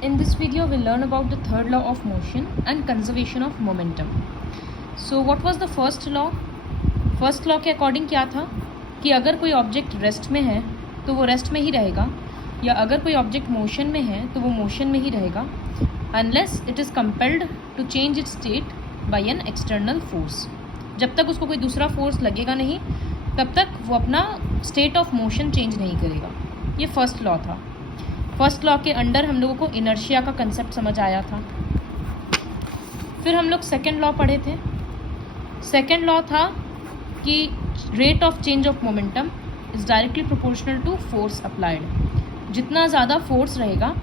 In this video, we'll learn about the third law of motion and conservation of momentum. So, what was the first law? First law के according क्या था कि अगर कोई object rest में है तो वो रेस्ट में ही रहेगा, या अगर कोई ऑब्जेक्ट मोशन में है तो वो मोशन में ही रहेगा, unless it is compelled to change its state by an external force. जब तक उसको कोई दूसरा फोर्स लगेगा नहीं, तब तक वो अपना स्टेट ऑफ मोशन चेंज नहीं करेगा. ये फर्स्ट लॉ था. फर्स्ट लॉ के अंडर हम लोगों को इनर्शिया का कंसेप्ट समझ आया था. फिर हम लोग सेकेंड लॉ पढ़े थे. सेकेंड लॉ था कि rate of change of momentum is directly proportional to force applied. जितना ज़्यादा फोर्स रहेगा,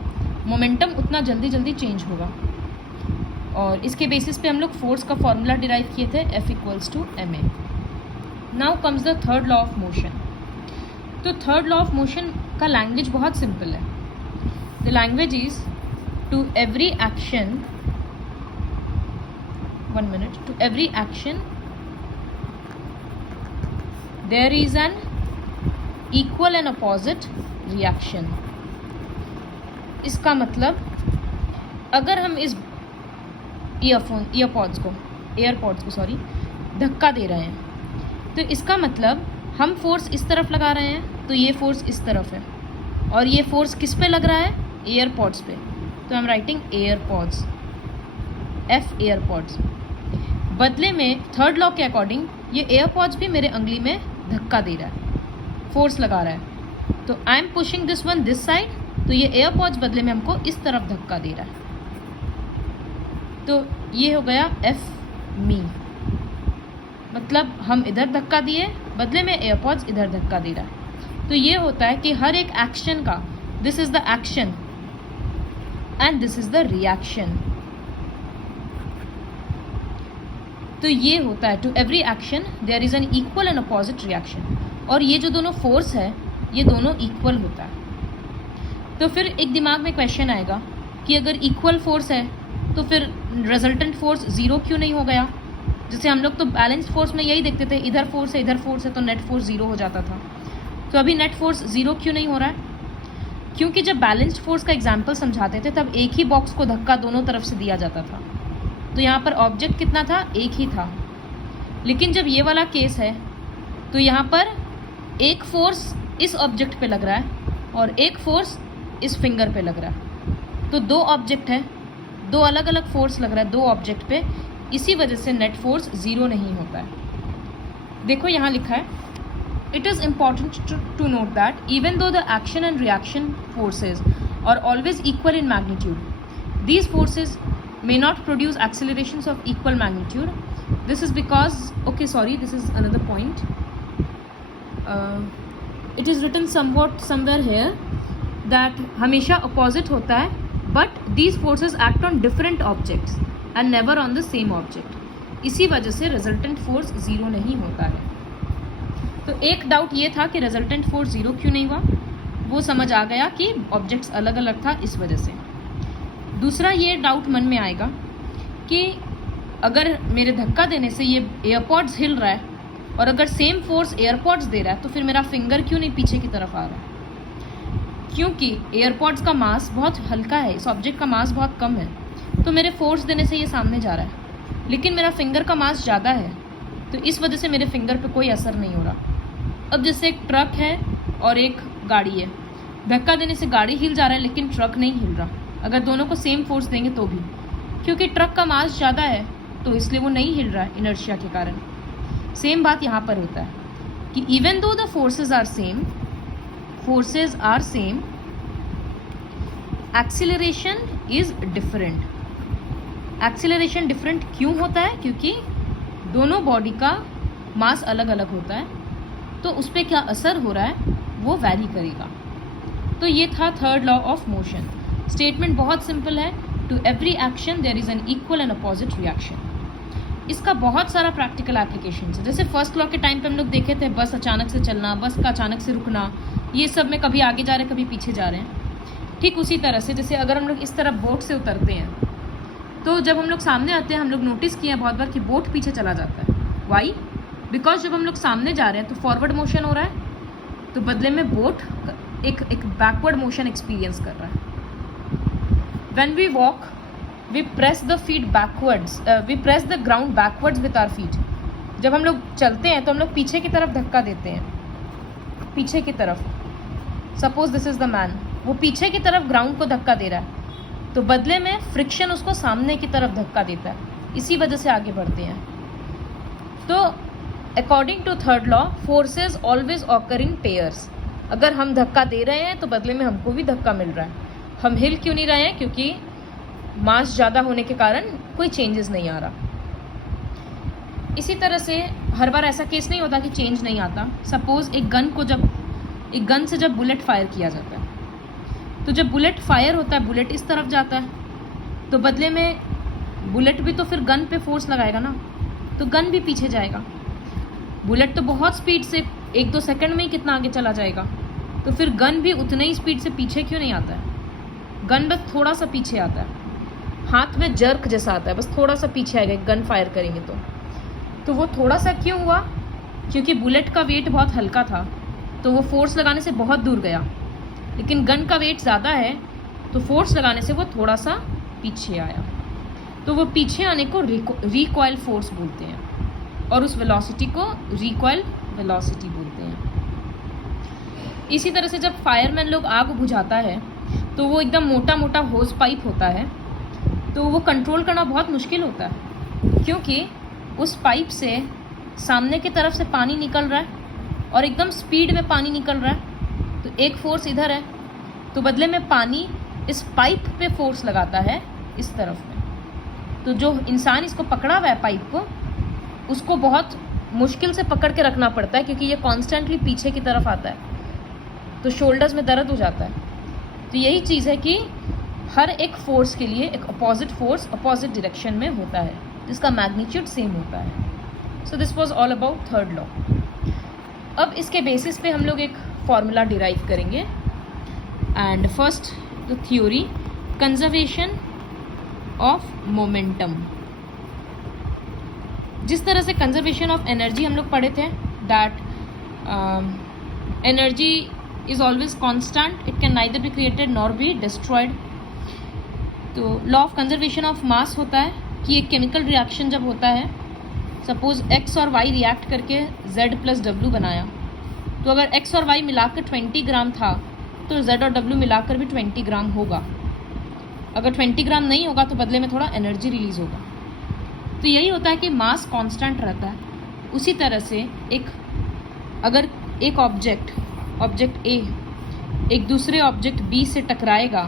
मोमेंटम उतना जल्दी जल्दी चेंज होगा. और इसके बेसिस पे हम लोग फोर्स का फॉर्मूला डिराइव किए थे, F=ma. Now comes the third law of motion. तो थर्ड लॉ ऑफ मोशन का लैंग्वेज बहुत सिंपल है. The language is to every action, to every action there is an equal and opposite reaction. इसका मतलब अगर हम इस एयरपॉड्स को धक्का दे रहे हैं, तो इसका मतलब हम फोर्स इस तरफ लगा रहे हैं तो ये फोर्स इस तरफ है, और ये फोर्स किस पे लग रहा है? एयरपॉड्स पे. तो I am writing AirPods, F AirPods. बदले में थर्ड लॉ के अकॉर्डिंग ये एयरपॉड्स भी मेरे अंगली में धक्का दे रहा है, फोर्स लगा रहा है. तो I am pushing this one this side, तो ये एयरपॉड्स बदले में हमको इस तरफ धक्का दे रहा है. तो ये हो गया F मी. मतलब हम इधर धक्का दिए, बदले में एयरपॉड्स इधर धक्का दे रहा है. तो ये होता है कि हर एक एक्शन का this is the action and this is the reaction. तो ये होता है to every action there is an equal and opposite reaction. और ये जो दोनों फोर्स है, ये दोनों इक्वल होता है. तो फिर एक दिमाग में क्वेश्चन आएगा कि अगर इक्वल फोर्स है तो फिर रिजल्टेंट फोर्स ज़ीरो क्यों नहीं हो गया? जैसे हम लोग तो बैलेंस्ड फोर्स में यही देखते थे, इधर फोर्स है तो नेट फोर्स ज़ीरो हो जाता था. तो अभी नेट फोर्स ज़ीरो क्यों नहीं हो रहा है? क्योंकि जब बैलेंस्ड फोर्स का एग्जाम्पल समझाते थे तब एक ही बॉक्स को धक्का दोनों तरफ से दिया जाता था. तो यहाँ पर ऑब्जेक्ट कितना था? एक ही था. लेकिन जब ये वाला केस है तो यहाँ पर एक फोर्स इस ऑब्जेक्ट पे लग रहा है और एक फोर्स इस फिंगर पे लग रहा है. तो दो ऑब्जेक्ट है, दो अलग अलग फोर्स लग रहा है दो ऑब्जेक्ट पे. इसी वजह से नेट फोर्स ज़ीरो नहीं होता है. देखो यहाँ लिखा है, it is important to note that even though the action and reaction forces are always equal in magnitude, these forces may not produce accelerations of equal magnitude. This is because, okay, sorry, this is another point. It is written somewhere here that हमेशा opposite होता है, but these forces act on different objects and never on the same object. इसी वजह से resultant force zero नहीं होता है. तो एक डाउट ये था कि resultant force ज़ीरो क्यों नहीं हुआ, वो समझ आ गया कि ऑब्जेक्ट्स अलग अलग था इस वजह से. दूसरा ये डाउट मन में आएगा कि अगर मेरे धक्का देने से ये एयरपॉड्स हिल रहा है और अगर सेम फोर्स एयरपॉड्स दे रहा है तो फिर मेरा फिंगर क्यों नहीं पीछे की तरफ आ रहा है? क्योंकि एयरपॉड्स का मास बहुत हल्का है, इस ऑब्जेक्ट का मास बहुत कम है, तो मेरे फोर्स देने से ये सामने जा रहा है. लेकिन मेरा फिंगर का मास ज़्यादा है, तो इस वजह से मेरे फिंगर पे कोई असर नहीं हो रहा. अब जैसे एक ट्रक है और एक गाड़ी है, धक्का देने से गाड़ी हिल जा रहा है लेकिन ट्रक नहीं हिल रहा. अगर दोनों को सेम फोर्स देंगे तो भी, क्योंकि ट्रक का मास ज़्यादा है तो इसलिए वो नहीं हिल रहा है इनर्शिया के कारण. सेम बात यहाँ पर होता है कि even though the forces are same, acceleration is different. Acceleration different क्यों होता है? क्योंकि दोनों बॉडी का मास अलग अलग होता है, तो उस पर क्या असर हो रहा है वो वैरी करेगा. तो ये था third law of motion. Statement बहुत सिंपल है, to every action there is an equal and opposite reaction. इसका बहुत सारा प्रैक्टिकल एप्लीकेशन है. जैसे फर्स्ट लॉ के टाइम पे हम लोग देखे थे बस अचानक से चलना, बस का अचानक से रुकना, ये सब में कभी आगे जा रहे हैं कभी पीछे जा रहे हैं. ठीक उसी तरह से जैसे अगर हम लोग इस तरफ बोट से उतरते हैं तो जब हम लोग सामने आते हैं, हम लोग नोटिस किया बहुत बार कि बोट पीछे चला जाता है. वाई? बिकॉज जब हम लोग सामने जा रहे हैं तो फॉरवर्ड मोशन हो रहा है, तो बदले में बोट एक बैकवर्ड मोशन एक्सपीरियंस कर रहा है. When we walk, we press the feet backwards. We press the ground backwards with our feet. जब हम लोग चलते हैं तो हम लोग पीछे की तरफ धक्का देते हैं, पीछे की तरफ. Suppose this is the man, वो पीछे की तरफ ग्राउंड को धक्का दे रहा है, तो बदले में फ्रिक्शन उसको सामने की तरफ धक्का देता है, इसी वजह से आगे बढ़ते हैं. तो according to third law, forces always occur in pairs. अगर हम धक्का दे रहे हैं तो बदले में हमको भी धक्का मिल रहा है. हम हिल क्यों नहीं रहे हैं? क्योंकि मास ज़्यादा होने के कारण कोई चेंजेस नहीं आ रहा. इसी तरह से हर बार ऐसा केस नहीं होता कि चेंज नहीं आता. सपोज एक गन से जब बुलेट फायर किया जाता है, तो जब बुलेट फायर होता है, बुलेट इस तरफ जाता है, तो बदले में बुलेट भी तो फिर गन पे फोर्स लगाएगा ना, तो गन भी पीछे जाएगा. बुलेट तो बहुत स्पीड से 1-2 सेकंड में ही कितना आगे चला जाएगा, तो फिर गन भी उतने ही स्पीड से पीछे क्यों नहीं आता है? गन बस थोड़ा सा पीछे आता है, हाथ में जर्क जैसा आता है, बस थोड़ा सा पीछे आएगा गन फायर करेंगे तो वो थोड़ा सा क्यों हुआ? क्योंकि बुलेट का वेट बहुत हल्का था, तो वो फोर्स लगाने से बहुत दूर गया. लेकिन गन का वेट ज़्यादा है, तो फोर्स लगाने से वो थोड़ा सा पीछे आया. तो वो पीछे आने को रिकॉइल फोर्स बोलते हैं, और उस वेलोसिटी को रिकॉइल वेलोसिटी बोलते हैं. इसी तरह से जब फायरमैन लोग आग बुझाता है, तो वो एकदम मोटा मोटा होज पाइप होता है, तो वो कंट्रोल करना बहुत मुश्किल होता है, क्योंकि उस पाइप से सामने की तरफ से पानी निकल रहा है और एकदम स्पीड में पानी निकल रहा है. तो एक फोर्स इधर है, तो बदले में पानी इस पाइप पे फोर्स लगाता है इस तरफ में. तो जो इंसान इसको पकड़ा हुआ है पाइप को, उसको बहुत मुश्किल से पकड़ के रखना पड़ता है, क्योंकि ये कॉन्स्टेंटली पीछे की तरफ आता है, तो शोल्डर्स में दर्द हो जाता है. तो यही चीज़ है कि हर एक फोर्स के लिए एक अपोजिट फोर्स अपोजिट डायरेक्शन में होता है, जिसका मैग्नीट्यूड सेम होता है. So this was all about third law. अब इसके बेसिस पे हम लोग एक फॉर्मूला डिराइव करेंगे. And first the theory, conservation of momentum. जिस तरह से कंजर्वेशन ऑफ एनर्जी हम लोग पढ़े थे, that energy is always constant, it can neither be created nor be destroyed. तो law of conservation of mass होता है कि एक केमिकल रिएक्शन जब होता है, सपोज x और y रिएक्ट करके z प्लस w बनाया, तो अगर x और y मिलाकर 20 ग्राम था, तो z और w मिलाकर भी 20 ग्राम होगा. अगर 20 ग्राम नहीं होगा तो बदले में थोड़ा एनर्जी रिलीज होगा. तो यही होता है कि मास कांस्टेंट रहता है. उसी तरह से अगर एक ऑब्जेक्ट A एक दूसरे ऑब्जेक्ट B से टकराएगा,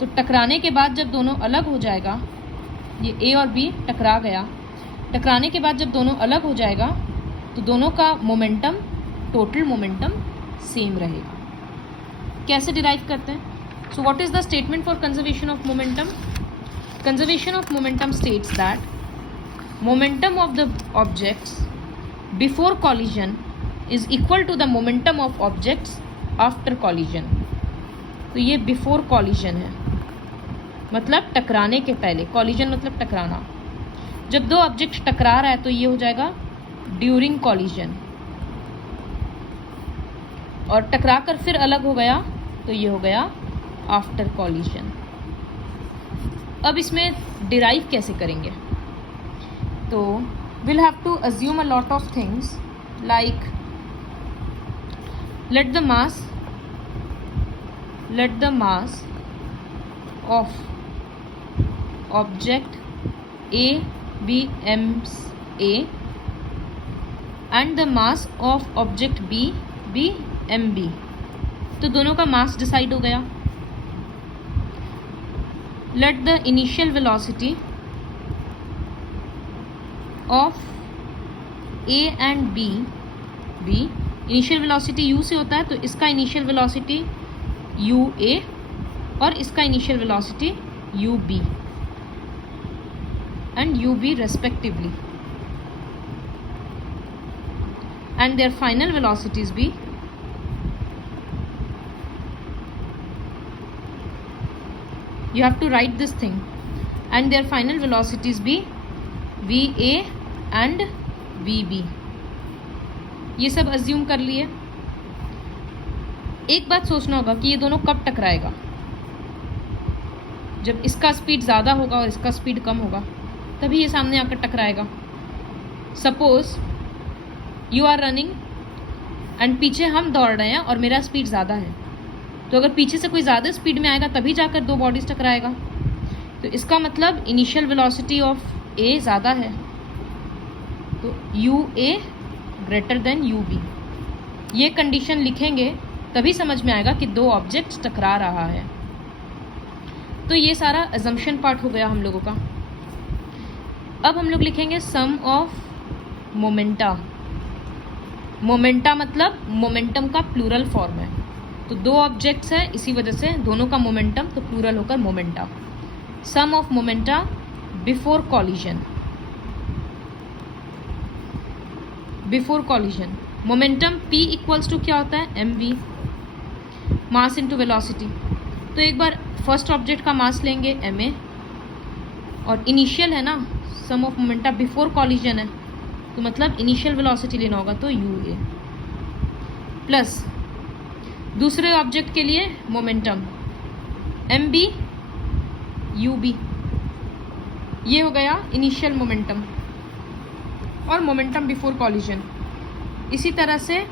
तो टकराने के बाद जब दोनों अलग हो जाएगा, ये A और B टकरा गया, टकराने के बाद जब दोनों अलग हो जाएगा, तो दोनों का मोमेंटम, टोटल मोमेंटम सेम रहेगा. कैसे डिराइव करते हैं? So what is the statement for conservation of momentum? Conservation of momentum states that momentum of the objects before collision is equal to the momentum of objects after collision. तो ये before collision है, मतलब टकराने के पहले. Collision मतलब टकराना. जब दो ऑब्जेक्ट टकरा रहा है तो ये हो जाएगा ड्यूरिंग कॉलिजन, और टकरा कर फिर अलग हो गया तो ये हो गया आफ्टर कॉलिजन. अब इसमें डिराइव कैसे करेंगे? तो will have to assume a lot of things, like let the mass of object A be ma, and the mass of object B be mb. तो दोनों का मास डिसाइड हो गया. let the initial velocity of A and B be, initial velocity u से होता है, तो इसका इनिशियल वेलोसिटी ua और इसका initial velocity ub and ub respectively, and there final velocities भी you have to write this thing, and their final velocities be va and vb. ये सब अज्यूम कर लिए. एक बात सोचना होगा कि ये दोनों कब टकराएगा. जब इसका स्पीड ज़्यादा होगा और इसका स्पीड कम होगा तभी ये सामने आकर टकराएगा। Suppose you are running and पीछे हम दौड़ रहे हैं और मेरा स्पीड ज़्यादा है, तो अगर पीछे से कोई ज़्यादा स्पीड में आएगा तभी जाकर दो बॉडीज़ टकराएगा। तो इसका मतलब इनिशियल वेलोसिटी ऑफ ए ज़्यादा है, तो u A greater than u B. ये कंडीशन लिखेंगे तभी समझ में आएगा कि दो ऑब्जेक्ट्स टकरा रहा है। तो ये सारा अजम्पशन पार्ट हो गया हम लोगों का। अब हम लोग लिखेंगे सम ऑफ मोमेंटा। मोमेंटा मतलब मोमेंटम का प्लूरल फॉर्म है, तो दो ऑब्जेक्ट्स हैं इसी वजह से दोनों का मोमेंटम तो प्लूरल होकर momenta. Sum of momenta before collision. Before collision momentum p equals to क्या होता है, mv, मास इनटू वेलोसिटी। तो एक बार फर्स्ट ऑब्जेक्ट का मास लेंगे ma और इनिशियल है ना, सम ऑफ मोमेंटा बिफोर कॉलिजन है तो मतलब इनिशियल वेलोसिटी लेना होगा तो ua प्लस दूसरे ऑब्जेक्ट के लिए मोमेंटम mb ub। ये हो गया इनिशियल मोमेंटम और मोमेंटम बिफोर कॉलिजन। इसी तरह से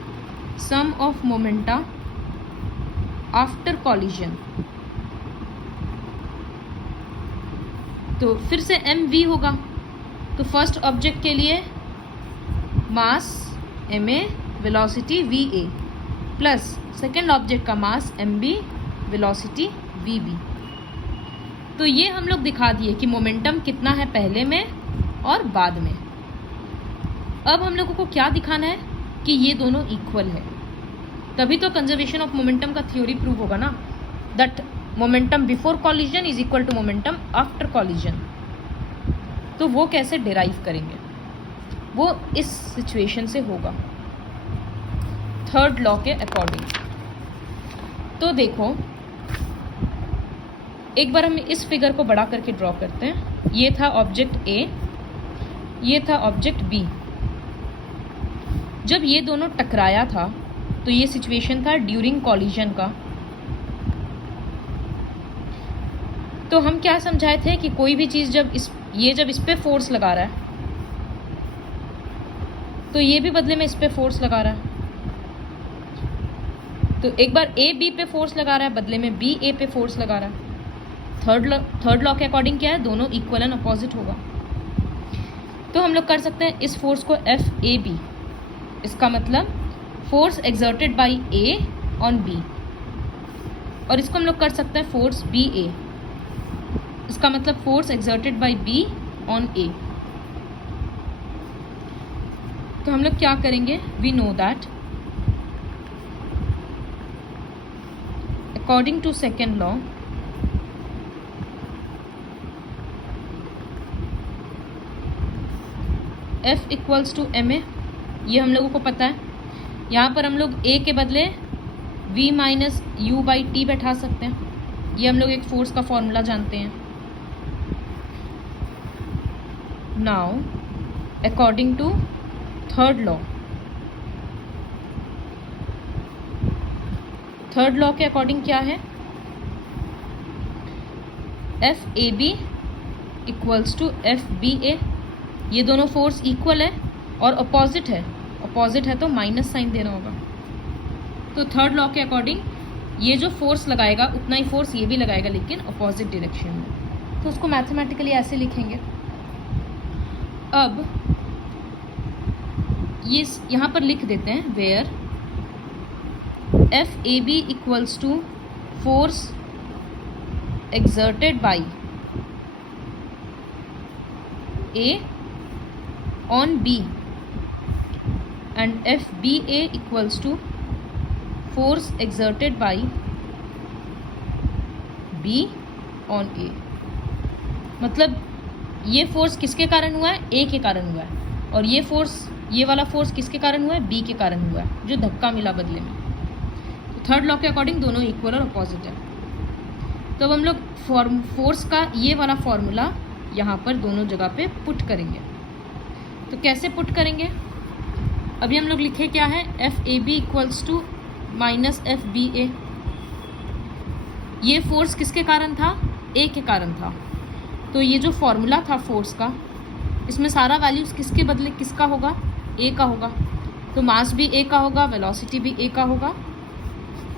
सम ऑफ मोमेंटा आफ्टर कॉलिजन, तो फिर से mv होगा। तो फर्स्ट ऑब्जेक्ट के लिए मास ma, velocity va plus second object का मास mb, वेलोसिटी vb। तो ये हम लोग दिखा दिए कि मोमेंटम कितना है पहले में और बाद में। अब हम लोगों को क्या दिखाना है कि ये दोनों इक्वल है, तभी तो कंजर्वेशन ऑफ मोमेंटम का थ्योरी प्रूव होगा ना, that momentum before collision is equal to momentum after collision. तो वो कैसे डिराइव करेंगे, वो इस सिचुएशन से होगा थर्ड लॉ के अकॉर्डिंग। तो देखो एक बार हम इस फिगर को बड़ा करके ड्रॉ करते हैं। ये था ऑब्जेक्ट ए, ये था ऑब्जेक्ट बी। जब ये दोनों टकराया था तो ये सिचुएशन था ड्यूरिंग कॉलिजन का। तो हम क्या समझाए थे कि कोई भी चीज़ जब इस पे फोर्स लगा रहा है तो ये भी बदले में इस पे फोर्स लगा रहा है। तो एक बार ए बी पे फोर्स लगा रहा है, बदले में बी ए पे फोर्स लगा रहा है। थर्ड लॉ के अकॉर्डिंग क्या है, दोनों इक्वल एंड अपोजिट होगा। तो हम लोग कर सकते हैं इस फोर्स को एफ ए बी, इसका मतलब force exerted by A on B, और इसको हम लोग कर सकते हैं फोर्स बी ए, इसका मतलब force exerted by B on A. तो हम लोग क्या करेंगे, we know that according to second law F equals to ma, ये हम लोगों को पता है। यहाँ पर हम लोग a के बदले v minus u by T बैठा सकते हैं, ये हम लोग एक फोर्स का फॉर्मूला जानते हैं। Now according to third law के अकॉर्डिंग क्या है, F A B equals to F B A. ये दोनों फोर्स इक्वल है और अपोजिट है तो माइनस साइन देना होगा। तो थर्ड लॉ के अकॉर्डिंग ये जो फोर्स लगाएगा उतना ही फोर्स ये भी लगाएगा, लेकिन अपोजिट डायरेक्शन में। तो उसको मैथमेटिकली ऐसे लिखेंगे। अब ये यहाँ पर लिख देते हैं where F A B equals to force exerted by A on B and FBA equals to force exerted by B on A। मतलब ये फोर्स किसके कारण हुआ है, A के कारण हुआ है, और ये वाला फोर्स किसके कारण हुआ है, B के कारण हुआ है, जो धक्का मिला बदले में। तो थर्ड लॉ के अकॉर्डिंग दोनों इक्वल और अपोजिट है। तो अब हम लोग फोर्स का ये वाला फॉर्मूला यहाँ पर दोनों जगह पे पुट करेंगे। तो कैसे पुट करेंगे, अभी हम लोग लिखे क्या है, F A B equals to minus F B A. ये फोर्स किसके कारण था, ए के कारण था। तो ये जो फॉर्मूला था फोर्स का, इसमें सारा वैल्यूज किसके बदले किसका होगा, ए का होगा। तो मास भी ए का होगा, वेलोसिटी भी ए का होगा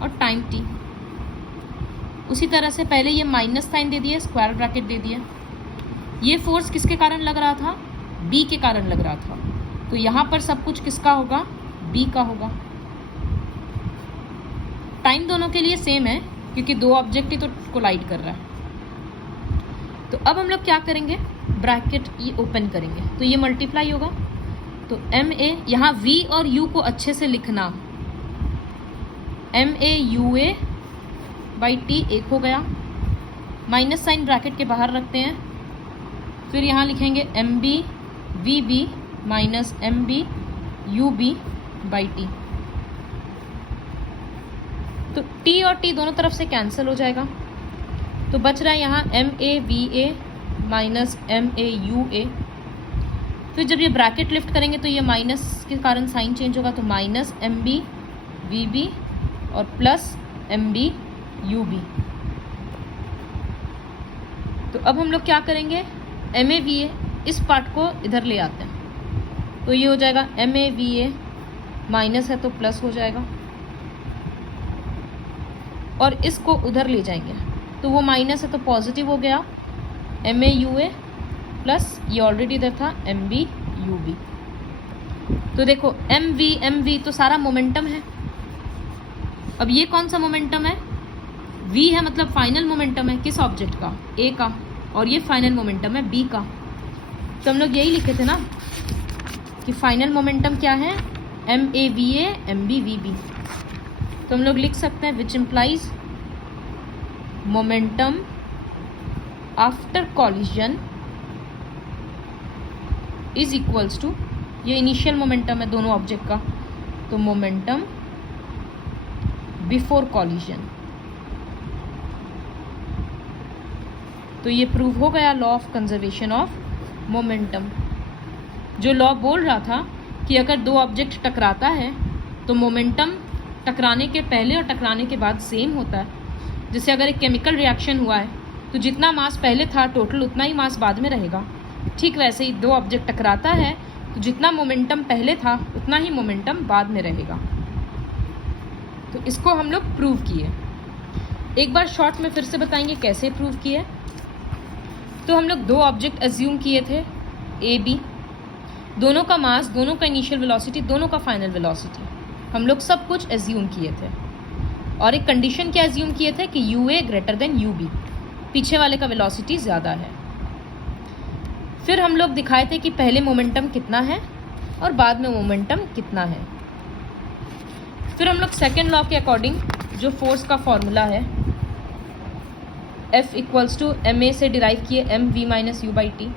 और टाइम टी। उसी तरह से पहले ये माइनस साइन दे दिया, स्क्वायर ब्रैकेट दे दिया। ये फोर्स किसके कारण लग रहा था, बी के कारण लग रहा था। तो यहाँ पर सब कुछ किसका होगा, बी का होगा। टाइम दोनों के लिए सेम है क्योंकि दो ऑब्जेक्ट ही तो कोलाइड कर रहा है। तो अब हम लोग क्या करेंगे, ब्रैकेट ये ओपन करेंगे तो ये मल्टीप्लाई होगा। तो एम ए, यहाँ वी और यू को अच्छे से लिखना, m A u A by t एक हो गया। माइनस साइन ब्रैकेट के बाहर रखते हैं, फिर यहाँ लिखेंगे m B v B minus m B u B by t. तो टी और टी दोनों तरफ से कैंसिल हो जाएगा, तो बच रहा है यहाँ m A v A minus m A u A. फिर जब ये ब्रैकेट लिफ्ट करेंगे तो ये माइनस के कारण साइन चेंज होगा, तो minus m B v B और plus m B u B. तो अब हम लोग क्या करेंगे, एम ए वी ए इस पार्ट को इधर ले आते हैं, तो ये हो जाएगा m A v A, minus है तो प्लस हो जाएगा, और इसको उधर ले जाएंगे तो वो माइनस है तो पॉजिटिव हो गया, m A u A plus ये ऑलरेडी इधर था एम बी यू बी। तो देखो एम वी तो सारा मोमेंटम है। अब ये कौन सा मोमेंटम है, v है, मतलब फाइनल मोमेंटम है किस ऑब्जेक्ट का, a का, और ये फाइनल मोमेंटम है b का। तो हम लोग यही लिखे थे ना कि फाइनल मोमेंटम क्या है, m A v A m B v B. तो हम लोग लिख सकते हैं which implies momentum after collision is equals to, ये इनिशियल मोमेंटम है दोनों ऑब्जेक्ट का, तो मोमेंटम बिफोर कॉलिजन। तो ये प्रूव हो गया law of conservation of momentum. जो लॉ बोल रहा था कि अगर दो ऑब्जेक्ट टकराता है तो मोमेंटम टकराने के पहले और टकराने के बाद सेम होता है। जैसे अगर एक केमिकल रिएक्शन हुआ है तो जितना मास पहले था टोटल उतना ही मास बाद में रहेगा, ठीक वैसे ही दो ऑब्जेक्ट टकराता है तो जितना मोमेंटम पहले था उतना ही मोमेंटम बाद में रहेगा। तो इसको हम लोग प्रूव किए। एक बार शॉर्ट में फिर से बताएंगे कैसे प्रूव किए। तो हम लोग दो ऑब्जेक्ट एज्यूम किए थे ए बी, दोनों का मास, दोनों का इनिशियल वेलोसिटी, दोनों का फाइनल वेलोसिटी, हम लोग सब कुछ एज्यूम किए थे। और एक कंडीशन क्या एज्यूम किए थे कि u A greater than u B, पीछे वाले का वेलोसिटी ज़्यादा है। फिर हम लोग दिखाए थे कि पहले मोमेंटम कितना है और बाद में मोमेंटम कितना है। फिर हम लोग सेकेंड लॉ के अकॉर्डिंग जो फोर्स का फॉर्मूला है F equals to m a से डिराइव किए m v minus u by t.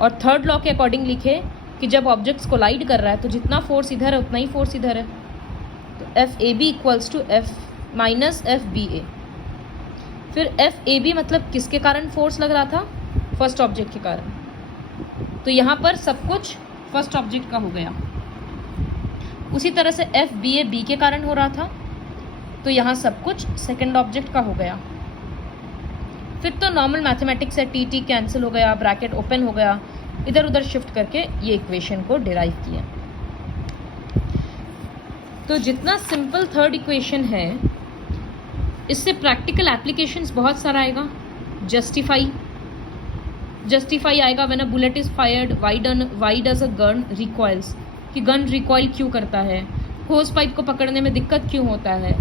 और थर्ड लॉ के अकॉर्डिंग लिखे कि जब ऑब्जेक्ट्स कोलाइड कर रहा है तो जितना फोर्स इधर है उतना ही फोर्स इधर है, तो F A B equals to F minus F B A. फिर एफ ए बी मतलब किसके कारण फोर्स लग रहा था, फर्स्ट ऑब्जेक्ट के कारण, तो यहाँ पर सब कुछ फर्स्ट ऑब्जेक्ट का हो गया। उसी तरह से एफ बी ए बी के कारण हो रहा था, तो यहाँ सब कुछ सेकेंड ऑब्जेक्ट का हो गया। फिर तो नॉर्मल मैथमेटिक्स है, टी टी कैंसिल हो गया, ब्रैकेट ओपन हो गया, इधर उधर शिफ्ट करके ये इक्वेशन को डिराइव किया। तो जितना सिंपल थर्ड इक्वेशन है इससे प्रैक्टिकल एप्लीकेशंस बहुत सारा आएगा। जस्टिफाई आएगा, when a bullet is fired why does a gun recoils, कि गन रिकॉइल क्यों करता है, होस पाइप को पकड़ने में दिक्कत क्यों होता है,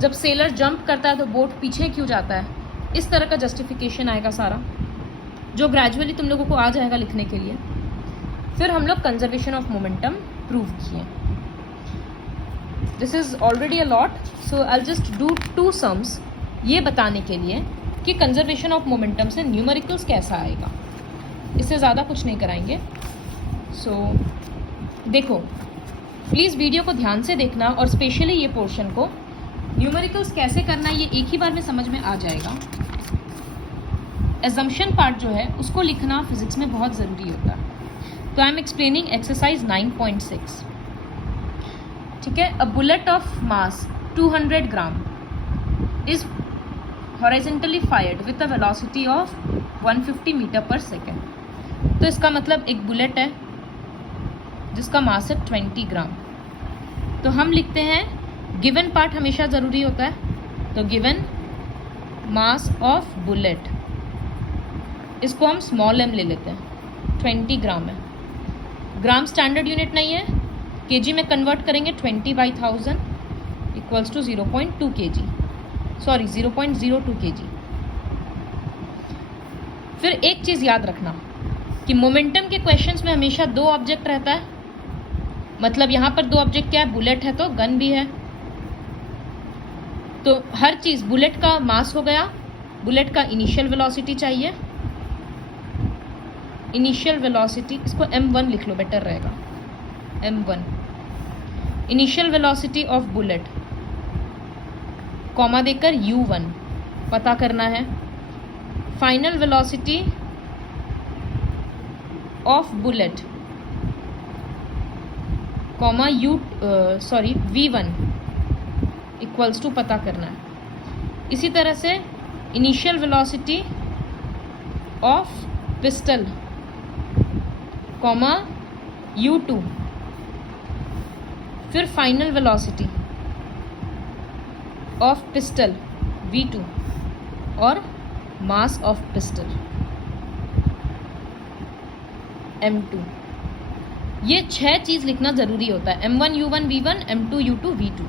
जब सेलर जंप करता है तो बोट पीछे क्यों जाता है। इस तरह का जस्टिफिकेशन आएगा सारा, जो ग्रेजुअली तुम लोगों को आ जाएगा लिखने के लिए। फिर हम लोग कंजर्वेशन ऑफ मोमेंटम प्रूव किए। This is already a lot, so I just do 2 sums ये बताने के लिए कि कंजर्वेशन ऑफ मोमेंटम से न्यूमेरिकल्स कैसा आएगा। इससे ज़्यादा कुछ नहीं कराएंगे। सो देखो, प्लीज़ वीडियो को ध्यान से देखना और स्पेशली ये पोर्शन को, न्यूमेरिकल्स कैसे करना है ये एक ही बार में समझ में आ जाएगा। एजम्पशन पार्ट जो है उसको लिखना फिजिक्स में बहुत ज़रूरी होता है। तो आई एम एक्सप्लेनिंग एक्सरसाइज 9.6। ठीक है, a bullet of mass 200 gram is horizontally fired with a velocity of 150 metre per second. तो इसका मतलब एक बुलेट है जिसका मास है 20 ग्राम। तो हम लिखते हैं गिवन पार्ट हमेशा ज़रूरी होता है, तो गिवन मास ऑफ बुलेट, इसको हम स्मॉल m ले लेते हैं, 20 ग्राम है। ग्राम स्टैंडर्ड यूनिट नहीं है, केजी में कन्वर्ट करेंगे 20/1000 equals to 0.2 kg, sorry 0.02 kg। फिर एक चीज़ याद रखना कि मोमेंटम के क्वेश्चंस में हमेशा दो ऑब्जेक्ट रहता है, मतलब यहाँ पर दो ऑब्जेक्ट क्या है, बुलेट है तो गन भी है। तो हर चीज़, बुलेट का मास हो गया, बुलेट का इनिशियल वेलोसिटी चाहिए, इनिशियल वेलोसिटी, इसको m1 लिख लो, बेटर रहेगा, m1 initial velocity of bullet, comma देकर u1 पता करना है, final velocity of bullet, comma v1 equals to पता करना है। इसी तरह से initial velocity of pistol, comma u2, फिर final velocity of pistol v2 और मास ऑफ पिस्टल m2। ये 6 चीज़ लिखना ज़रूरी होता है, m1 u1 v1 m2 u2 v2।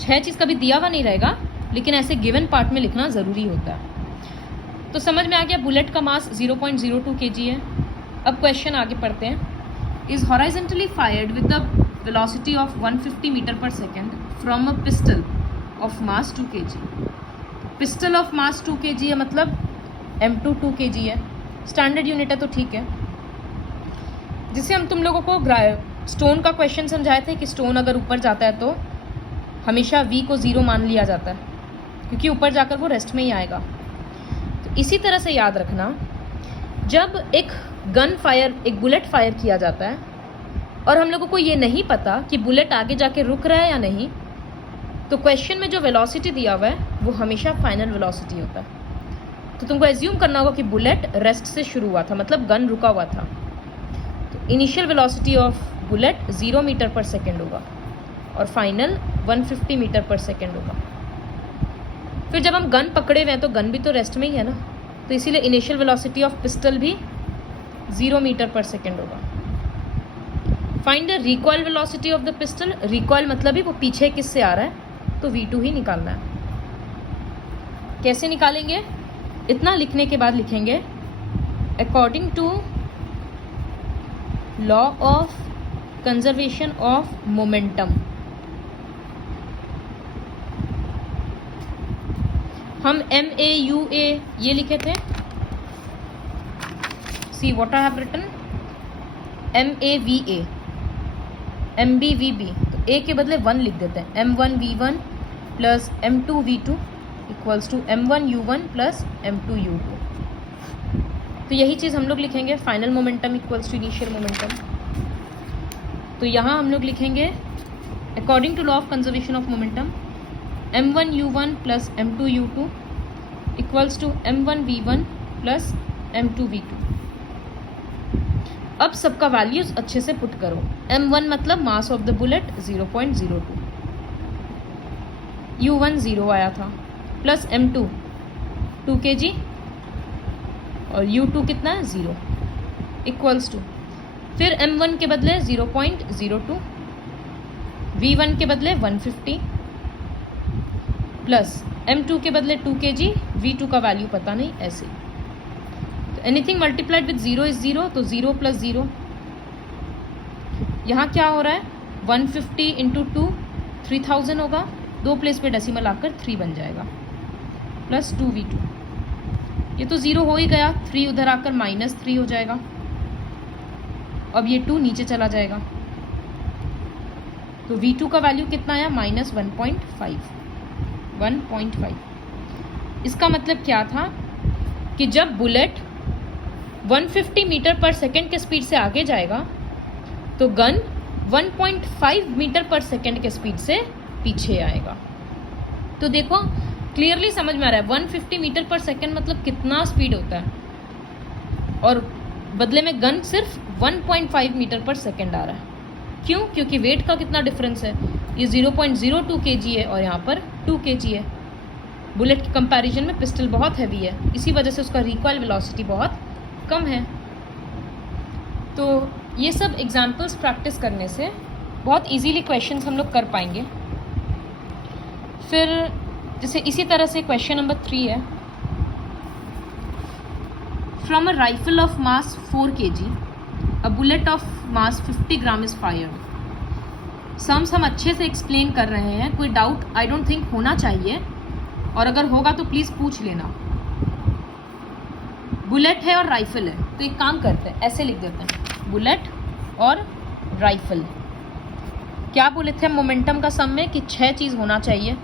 6 चीज़ कभी दिया हुआ नहीं रहेगा, लेकिन ऐसे गिवन पार्ट में लिखना ज़रूरी होता है। तो समझ में आ गया, बुलेट का मास 0.02 kg है। अब क्वेश्चन आगे पढ़ते हैं। Is horizontally fired with the velocity of 150 metre per second from a pistol of mass 2 kg। Pistol of mass 2 kg है, मतलब m2 2 kg है, स्टैंडर्ड यूनिट है तो ठीक है। जिसे हम तुम लोगों को स्टोन का क्वेश्चन समझाए थे कि स्टोन अगर ऊपर जाता है तो हमेशा v को 0 मान लिया जाता है, क्योंकि ऊपर जाकर वो रेस्ट में ही आएगा। तो इसी तरह से याद रखना, जब एक गन फायर, एक बुलेट फायर किया जाता है और हम लोगों को ये नहीं पता कि बुलेट आगे जाके रुक रहा है या नहीं, तो क्वेश्चन में जो वेलोसिटी दिया हुआ है वो हमेशा फाइनल वेलोसिटी होता है। तो तुमको एज्यूम करना होगा कि बुलेट रेस्ट से शुरू हुआ था, मतलब गन रुका हुआ था। तो initial velocity of bullet 0 metre per second होगा और फाइनल 150 मीटर पर सेकेंड होगा। फिर जब हम गन पकड़े हुए हैं तो गन भी तो रेस्ट में ही है ना, तो इसीलिए इनिशियल वेलोसिटी ऑफ पिस्टल भी 0 मीटर पर सेकेंड होगा। Find the recoil velocity of the pistol, recoil मतलब ही वो पीछे किससे आ रहा है, तो v2 ही निकालना है। कैसे निकालेंगे, इतना लिखने के बाद लिखेंगे according to law of conservation of momentum. हम MAUA ये लिखे थे, see what I have written MAVA, MBVB, तो A के बदले 1 लिख देते हैं, M1 V1 plus M2 V2 equals to M1 U1 plus M2 U2। तो यही चीज़ हम लोग लिखेंगे, final momentum equals to initial momentum. तो यहाँ हम लोग लिखेंगे according to law of conservation of momentum M1 U1 plus M2 U2 equals to M1 V1 plus M2 V2। अब सबका वैल्यूज अच्छे से पुट करो। M1 मतलब mass of the bullet 0.02, U1 0 आया था, प्लस M2 2 kg और U2 कितना है 0 इक्वल्स टू, फिर M1 के बदले 0.02, V1 के बदले 150 प्लस M2 के बदले 2 kg, V2 का वैल्यू पता नहीं, ऐसे। तो एनीथिंग मल्टीप्लाइड विद 0 इज 0, तो 0 प्लस 0। यहाँ क्या हो रहा है, 150 इंटू 2 3000 होगा, 2 प्लेस पे डेसिमल आकर 3 बन जाएगा, प्लस 2V2। ये तो 0 हो ही गया, 3 उधर आकर -3 हो जाएगा। अब ये 2 नीचे चला जाएगा, तो V2 का वैल्यू कितना आया, -1.5। इसका मतलब क्या था कि जब बुलेट 150 मीटर पर सेकेंड के स्पीड से आगे जाएगा तो गन 1.5 मीटर पर सेकेंड के स्पीड से पीछे आएगा। तो देखो क्लियरली समझ में आ रहा है 150 मीटर पर सेकेंड मतलब कितना स्पीड होता है, और बदले में गन सिर्फ 1.5 मीटर पर सेकेंड आ रहा है। क्यों? क्योंकि वेट का कितना डिफरेंस है, ये 0.02 kg है और यहाँ पर 2 kg है। बुलेट के कंपैरिजन में पिस्टल बहुत हैवी है, इसी वजह से उसका रिकॉइल वेलोसिटी बहुत कम है। तो ये सब एग्जाम्पल्स प्रैक्टिस करने से बहुत इजीली क्वेश्चंस हम लोग कर पाएंगे। फिर जैसे इसी तरह से क्वेश्चन नंबर 3 है, from a rifle of mass 4 kg a bullet of mass 50 gram is fired. Sums हम अच्छे से एक्सप्लेन कर रहे हैं, कोई डाउट आई डोंट थिंक होना चाहिए, और अगर होगा तो प्लीज़ पूछ लेना। बुलेट है और राइफल है, तो एक काम करते हैं, ऐसे लिख देते हैं, बुलेट और राइफल। क्या बोले थे हम मोमेंटम का सम में कि 6 चीज़ होना चाहिए,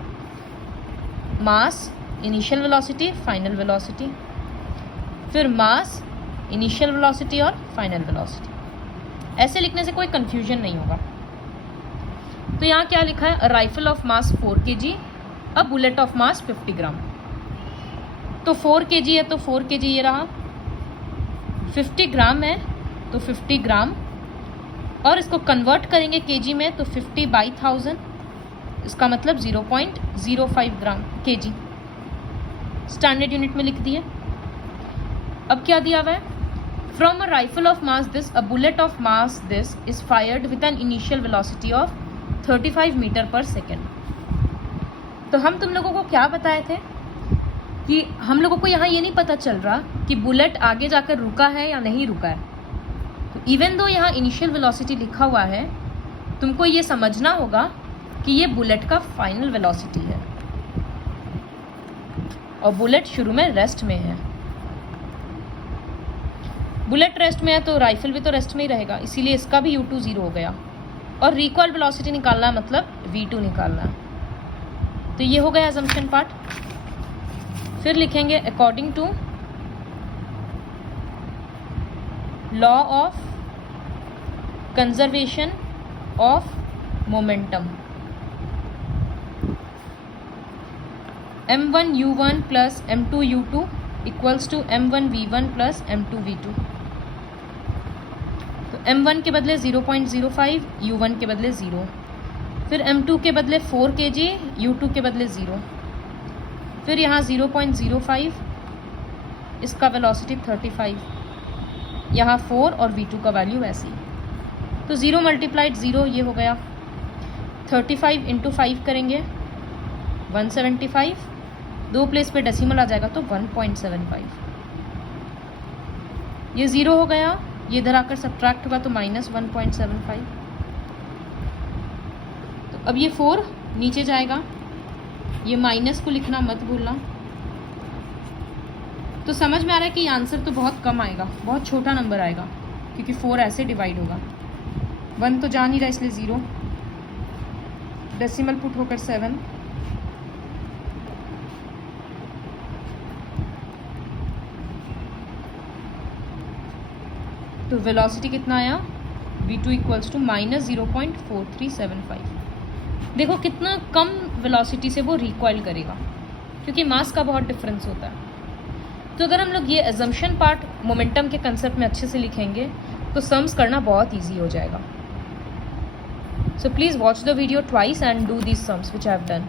मास, इनिशियल वेलोसिटी, फाइनल वेलोसिटी, फिर मास, इनिशियल वेलोसिटी और फाइनल वेलोसिटी। ऐसे लिखने से कोई कंफ्यूजन नहीं होगा। तो यहाँ क्या लिखा है, rifle of mass 4 kg a bullet of मास 50 ग्राम। तो 4 kg है तो 4 kg ये रहा, 50 ग्राम है तो 50 ग्राम, और इसको कन्वर्ट करेंगे kg में तो 50/1000, इसका मतलब 0.05 ग्राम kg स्टैंडर्ड यूनिट में लिख दिए। अब क्या दिया हुआ है, from a rifle of mass this a bullet of mass this is fired with an initial velocity of 35 metre per second. तो हम तुम लोगों को क्या बताए थे कि हम लोगों को यहाँ ये नहीं पता चल रहा कि बुलेट आगे जाकर रुका है या नहीं रुका है। तो इवन दो यहाँ इनिशियल वेलोसिटी लिखा हुआ है, तुमको ये समझना होगा कि ये बुलेट का फाइनल वेलोसिटी है, और बुलेट शुरू में रेस्ट में है। बुलेट रेस्ट में है तो राइफल भी तो रेस्ट में ही रहेगा, इसीलिए इसका भी U2 0 हो गया। और रिकॉइल वेलोसिटी निकालना है मतलब V2 निकालना है। तो ये हो गया असम्पशन पार्ट। फिर लिखेंगे according to law of conservation of momentum, m1 u1 plus m2 u2 equals to m1 v1 plus m2 v2। तो m1 के बदले 0.05, u1 के बदले 0, फिर m2 के बदले 4 kg, u2 के बदले 0, फिर यहाँ 0.05, इसका वेलोसिटी 35, यहाँ 4 और v2 का वैल्यू ऐसे ही। तो 0 मल्टीप्लाइड 0 ये हो गया, 35 इंटू 5 करेंगे 175, 2 प्लेस पे डेसिमल आ जाएगा तो 1.75। ये 0 हो गया, ये इधर आकर सब्ट्रैक्ट होगा तो -1.75। तो अब ये 4 नीचे जाएगा, ये माइनस को लिखना मत भूलना। तो समझ में आ रहा है कि ये आंसर तो बहुत कम आएगा, बहुत छोटा नंबर आएगा, क्योंकि 4 ऐसे डिवाइड होगा, 1 तो जा नहीं रहा इसलिए 0, डेसिमल पुट होकर 7, तो वेलोसिटी कितना आया, v2 इक्वल्स टू -0.4375। देखो कितना कम वेलोसिटी से वो रिकॉइल करेगा, क्योंकि मास का बहुत डिफरेंस होता है। तो अगर हम लोग ये अजम्पशन पार्ट मोमेंटम के कंसेप्ट में अच्छे से लिखेंगे तो सम्स करना बहुत ईजी हो जाएगा। So please watch the video twice and do these sums which I have done.